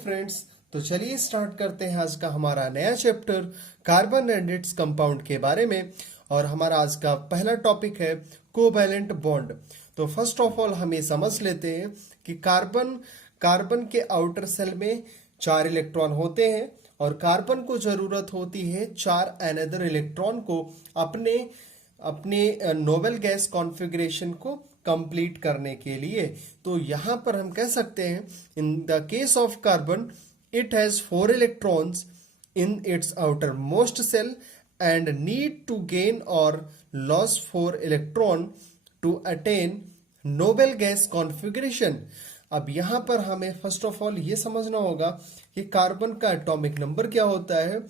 Friends, तो चलिए start करते हैं आज का हमारा नया chapter carbon and its compound के बारे में। और हमारा आज का पहला टॉपिक है कोवैलेंट बॉन्ड। तो फर्स्ट ऑफ ऑल हम ये समझ लेते हैं कि कार्बन के आउटर सेल में 4 इलेक्ट्रॉन होते हैं और कार्बन को जरूरत होती है 4 अनदर इलेक्ट्रॉन को अपने नोबल गैस कॉन्फ़िगरेशन को कंप्लीट करने के लिए। तो यहां पर हम कह सकते हैं in the case of carbon it has 4 electrons in its outer most shell and need to gain और loss 4 electron to attain noble gas configuration. अब यहां पर हमें फर्स्ट ऑफ ऑल ये समझना होगा कि कार्बन का एटॉमिक नंबर क्या होता है।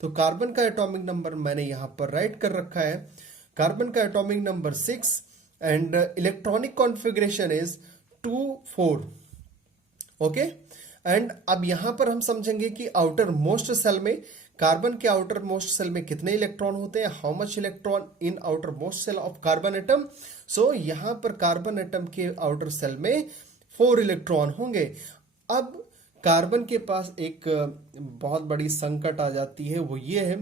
तो कार्बन का एटॉमिक नंबर मैंने यहां पर राइट कर रखा है। कार्बन का atomic number 6 and electronic configuration is 2,4। Okay, and अब यहां पर हम समझेंगे कि आउटर मोस्ट सेल में, कार्बन के आउटर मोस्ट सेल में कितने इलेक्ट्रॉन होते हैं, how much electron in outer most shell of carbon atom. So यहां पर कार्बन एटम के आउटर सेल में 4 इलेक्ट्रॉन होंगे। अब कार्बन के पास एक बहुत बड़ी संकट आ जाती है, वो ये है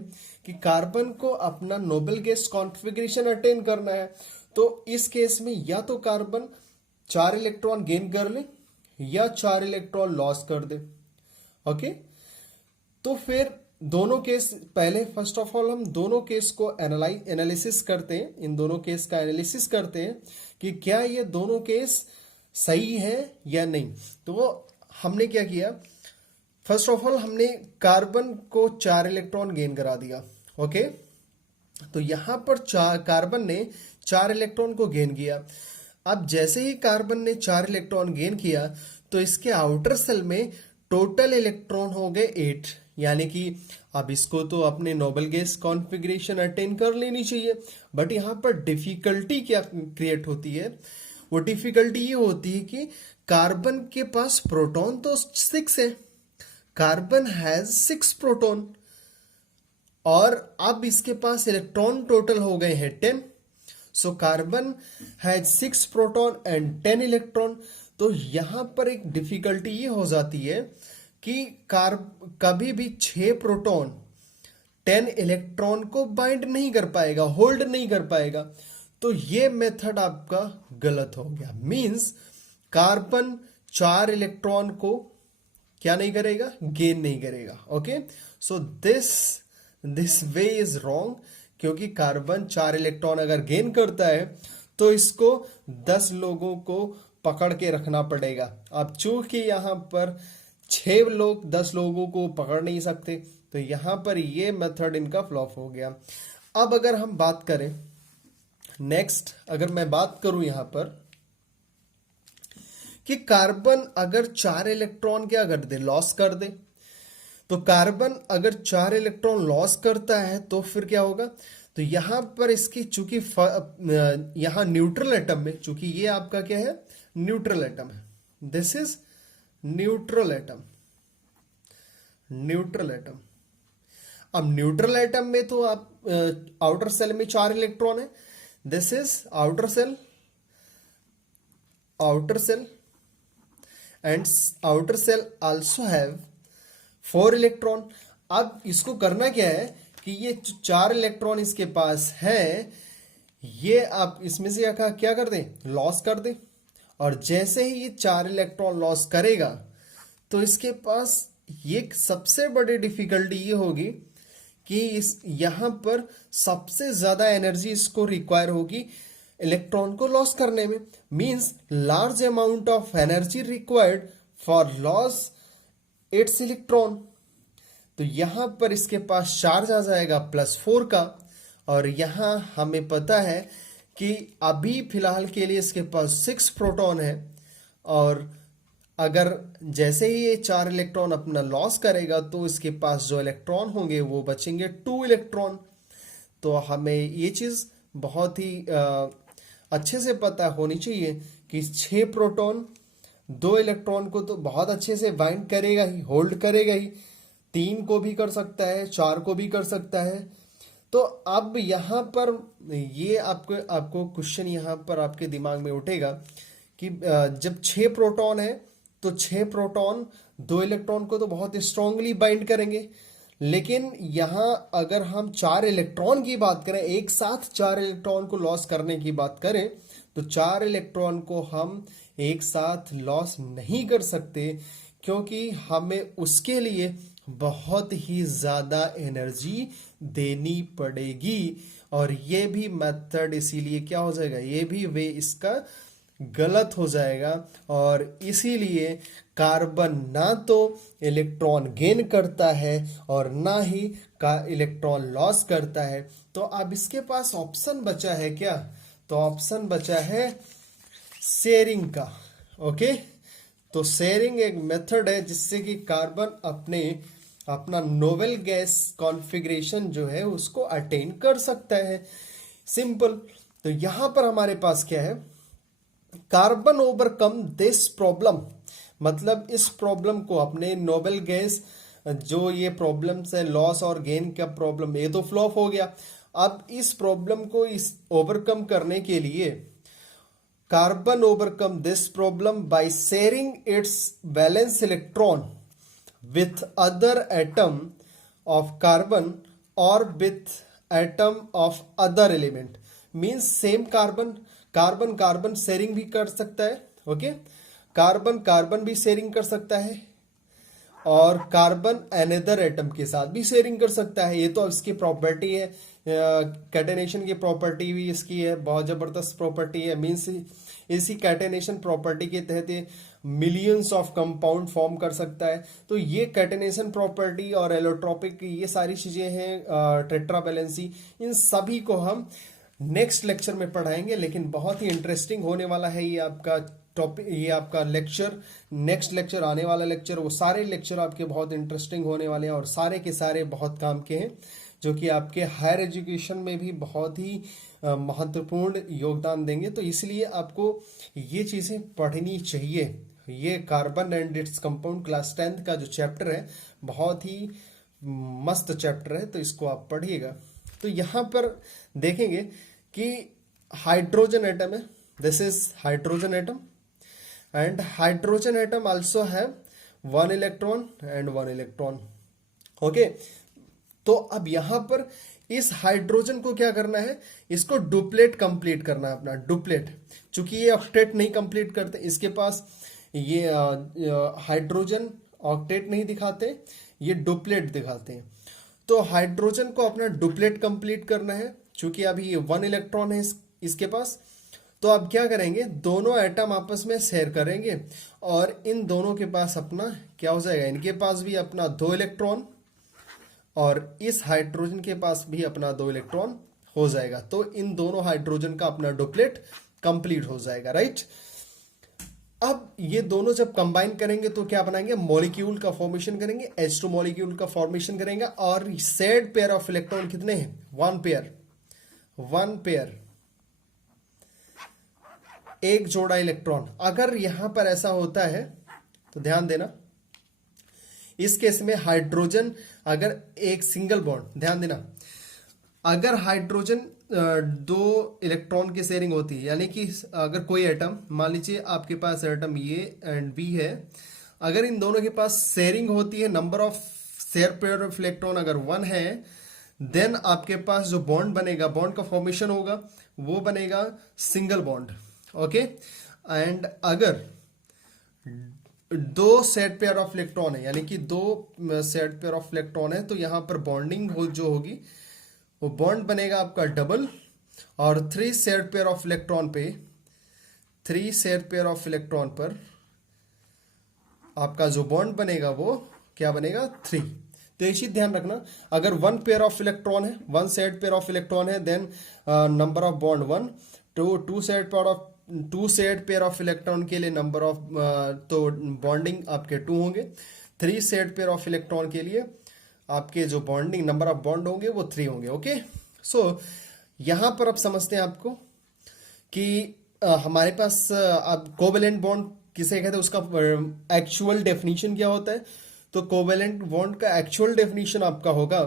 कि कार्बन को अपना नोबल गैस कॉन्फ़िगरेशन अटेन करना है। तो इस केस में या तो कार्बन 4 इलेक्ट्रॉन गेन कर ले या 4 इलेक्ट्रॉन लॉस कर दे। ओके, तो फिर दोनों केस, पहले फर्स्ट ऑफ ऑल हम दोनों केस को एनालिसिस करते हैं, इन दोनों केस का एनालिसिस करते हैं कि क्या ये दोनों केस सही है या नहीं। तो हमने क्या किया, फर्स्ट ऑफ ऑल हमने कार्बन को 4 इलेक्ट्रॉन गेन करा दिया। ओके, तो यहां पर कार्बन ने 4 इलेक्ट्रॉन को गेन किया। अब जैसे ही कार्बन ने 4 इलेक्ट्रॉन गेन किया तो इसके आउटर सेल में टोटल इलेक्ट्रॉन हो गए 8, यानी कि अब इसको तो अपने नोबल गैस कॉन्फ़िगरेशन अटेन कर लेनी चाहिए। बट यहां पर डिफिकल्टी क्या क्रिएट होती है, वो डिफिकल्टी ये होती है कि कार्बन के पास प्रोटॉन तो 6 है, कार्बन हैज 6 प्रोटॉन और अब इसके पास इलेक्ट्रॉन टोटल हो गए हैं 10। So carbon has 6 proton and 10 electron. तो यहां पर एक डिफिकल्टी ये हो जाती है कि कभी भी 6 प्रोटॉन 10 इलेक्ट्रॉन को बाइंड नहीं कर पाएगा, होल्ड नहीं कर पाएगा। तो ये मेथड आपका गलत हो गया। मींस कार्बन 4 इलेक्ट्रॉन को क्या नहीं करेगा, गेन नहीं करेगा। Okay, so this way is wrong, क्योंकि कार्बन 4 इलेक्ट्रॉन अगर गेन करता है तो इसको 10 लोगों को पकड़ के रखना पड़ेगा। अब चूंकि यहां पर 6 लोग 10 लोगों को पकड़ नहीं सकते, तो यहां पर ये मेथड इनका फ्लॉप हो गया। अब अगर हम बात करें नेक्स्ट, अगर मैं बात करूं यहां पर कि कार्बन अगर 4 इलेक्ट्रॉन क्या कर दे, लॉस कर दे, तो कार्बन अगर 4 इलेक्ट्रॉन लॉस करता है तो फिर क्या होगा। तो यहां पर इसकी चूंकि यहां न्यूट्रल एटम में, चूंकि ये आपका क्या है, न्यूट्रल एटम है, दिस इज न्यूट्रल एटम। अब न्यूट्रल एटम में तो आप आउटर सेल में 4 इलेक्ट्रॉन है, this is outer shell and outer shell also have 4 electron. अब इसको करना क्या है कि ये 4 इलेक्ट्रॉन इसके पास है, ये आप इसमें से क्या कर दें, लॉस कर दें। और जैसे ही ये 4 इलेक्ट्रॉन लॉस करेगा तो इसके पास ये सबसे बड़ी डिफिकल्टी ये होगी कि यहां पर सबसे ज्यादा एनर्जी इसको रिक्वायर होगी इलेक्ट्रॉन को लॉस करने में। Means large amount of energy required for loss it's electron. तो यहां पर इसके पास चार्ज आ जाएगा +4 का, और यहां हमें पता है कि अभी फिलहाल के लिए इसके पास 6 प्रोटॉन है, और अगर जैसे ही ये 4 इलेक्ट्रॉन अपना लॉस करेगा तो इसके पास जो इलेक्ट्रॉन होंगे वो बचेंगे 2 इलेक्ट्रॉन। तो हमें ये चीज बहुत ही अच्छे से पता होनी चाहिए कि 6 प्रोटॉन 2 इलेक्ट्रॉन को तो बहुत अच्छे से बाइंड करेगा ही, होल्ड करेगा ही, 3 को भी कर सकता है, 4 को भी कर सकता है। तो अब यहां पर ये आपको क्वेश्चन यहां पर आपके दिमाग में उठेगा कि जब 6 प्रोटॉन है तो 6 प्रोटॉन दो इलेक्ट्रॉन को तो बहुत स्ट्रांगली बाइंड करेंगे, लेकिन यहाँ अगर हम चार इलेक्ट्रॉन की बात करें, एक साथ चार इलेक्ट्रॉन को लॉस करने की बात करें, तो चार इलेक्ट्रॉन को हम एक साथ लॉस नहीं कर सकते, क्योंकि हमें उसके लिए बहुत ही ज़्यादा एनर्जी देनी पड़ेगी। और ये भी मेथड इसीलिए क्या हो जाएगा, ये भी वे इसका गलत हो जाएगा। और इसीलिए कार्बन ना तो इलेक्ट्रॉन गेन करता है और ना ही का इलेक्ट्रॉन लॉस करता है। तो अब इसके पास ऑप्शन बचा है क्या, तो ऑप्शन बचा है शेयरिंग का। ओके, तो शेयरिंग एक मेथड है जिससे कि कार्बन अपना नोबेल गैस कॉन्फ़िगरेशन जो है उसको अटेन कर सकता है। सिंपल। तो यहां पर हमारे पास क्या है, कार्बन ओवरकम दिस प्रॉब्लम, मतलब इस प्रॉब्लम को अपने नोबेल गैस जो ये प्रॉब्लम्स है लॉस और गेन का प्रॉब्लम, ये तो फ्लॉप हो गया। अब इस प्रॉब्लम को इस ओवरकम करने के लिए carbon overcome this problem by sharing it's valence electron with other atom of carbon or with atom of other element, means same carbon sharing भी कर सकता है। ओके, कार्बन भी शेयरिंग कर सकता है और कार्बन अनदर एटम के साथ भी शेयरिंग कर सकता है। ये तो इसकी प्रॉपर्टी है, कैटेनेशन की प्रॉपर्टी भी इसकी है, बहुत जबरदस्त प्रॉपर्टी है। मीन्स इसी कैटेनेशन प्रॉपर्टी के तहत मिलियंस ऑफ कंपाउंड फॉर्म कर सकता है। तो ये कैटेनेशन प्रॉपर्टी और एलोट्रोपिक, ये सारी चीजें हैं, टेट्रा वैलेंसी, इन सभी को हम नेक्स्ट लेक्चर में पढ़ाएंगे। लेकिन बहुत ही इंटरेस्टिंग होने वाला है ये आपका टॉपिक, ये आपका लेक्चर। नेक्स्ट लेक्चर, आने वाला लेक्चर, वो सारे लेक्चर आपके बहुत इंटरेस्टिंग होने वाले हैं और सारे के सारे बहुत काम के हैं, जो कि आपके हायर एजुकेशन में भी बहुत ही महत्वपूर्ण योगदान देंगे। तो इसलिए आपको ये चीज़ें पढ़नी चाहिए। ये carbon and its compound class 10th का जो चैप्टर है बहुत ही मस्त चैप्टर है, तो इसको आप पढ़िएगा। तो यहाँ पर देखेंगे कि हाइड्रोजन एटम है, this is hydrogen atom, and hydrogen atom also have one electron and one electron. Okay, तो अब यहां पर इस हाइड्रोजन को क्या करना है, इसको डुप्लेट कंप्लीट करना है, अपना डुप्लेट। चूंकि ये ऑक्टेट नहीं कंप्लीट करते, इसके पास ये हाइड्रोजन ऑक्टेट नहीं दिखाते, ये डुप्लेट दिखाते हैं। तो हाइड्रोजन को अपना डुप्लेट कंप्लीट करना है, चूंकि अभी ये वन इलेक्ट्रॉन है इसके पास। तो अब क्या करेंगे, दोनों एटम आपस में शेयर करेंगे और इन दोनों के पास अपना क्या हो जाएगा, इनके पास भी अपना दो इलेक्ट्रॉन और इस हाइड्रोजन के पास भी अपना दो इलेक्ट्रॉन हो जाएगा। तो इन दोनों हाइड्रोजन का अपना डुप्लेट कंप्लीट हो जाएगा, राइट। अब ये दोनों जब कंबाइन करेंगे तो क्या बनाएंगे, मॉलिक्यूल का फॉर्मेशन करेंगे, H2 मॉलिक्यूल का फॉर्मेशन करेंगे। और सेड पेयर ऑफ इलेक्ट्रॉन कितने हैं, वन पेयर, एक जोड़ा इलेक्ट्रॉन। अगर यहां पर ऐसा होता है तो ध्यान देना, इस केस में हाइड्रोजन अगर एक सिंगल बॉन्ड, ध्यान देना, अगर हाइड्रोजन दो इलेक्ट्रॉन की शेयरिंग होती है, यानी कि अगर कोई एटम, मान लीजिए आपके पास एटम ए एंड बी है, अगर इन दोनों के पास शेयरिंग होती है, number of share pair of electron अगर वन है, देन आपके पास जो बॉन्ड बनेगा, बॉन्ड का फॉर्मेशन होगा, वो बनेगा सिंगल बॉन्ड। ओके, एंड अगर दो सेट पेयर ऑफ इलेक्ट्रॉन है, यानी कि दो सेट पेयर ऑफ इलेक्ट्रॉन है, तो यहां पर बॉन्डिंग जो होगी वो बॉन्ड बनेगा आपका डबल। और three set pair of electron पे, three set pair of electron पर आपका जो बॉन्ड बनेगा वो क्या बनेगा, थ्री। तो ये चीज ध्यान रखना, अगर वन पेयर ऑफ इलेक्ट्रॉन है, one set pair of electron है, then number of bond one. Two set pair of electron के लिए नंबर ऑफ तो बॉन्डिंग आपके टू होंगे। Three set pair of electron के लिए आपके जो बॉन्डिंग नंबर ऑफ बॉन्ड होंगे वो थ्री होंगे। ओके, सो यहां पर अब समझते हैं आपको कि हमारे पास अब कोवेलेंट बॉन्ड किसे कहते हैं, उसका एक्चुअल डेफिनेशन क्या होता है। तो कोवेलेंट बॉन्ड का एक्चुअल डेफिनेशन आपका होगा,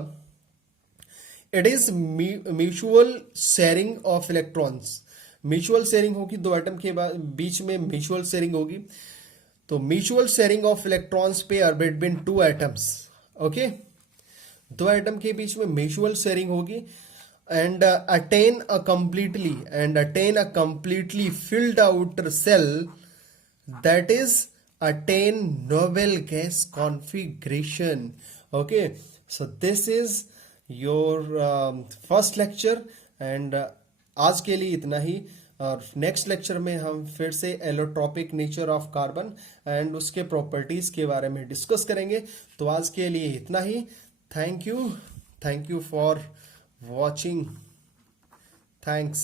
it is mutual sharing of electrons. Mutual sharing होगी, दो एटम के बीच में म्यूचुअल शेयरिंग होगी। तो mutual sharing of electrons pair between two atoms, okay, दो एटम के बीच में म्यूचुअल शेयरिंग होगी and attain a completely filled out cell, that is attain noble gas configuration. Okay, so this is your first lecture and आज के लिए इतना ही। और next lecture में हम फिर से allotropic nature of carbon and उसके प्रॉपर्टीज के बारे में डिस्कस करेंगे। तो आज के लिए इतना ही। Thank you for watching. Thanks.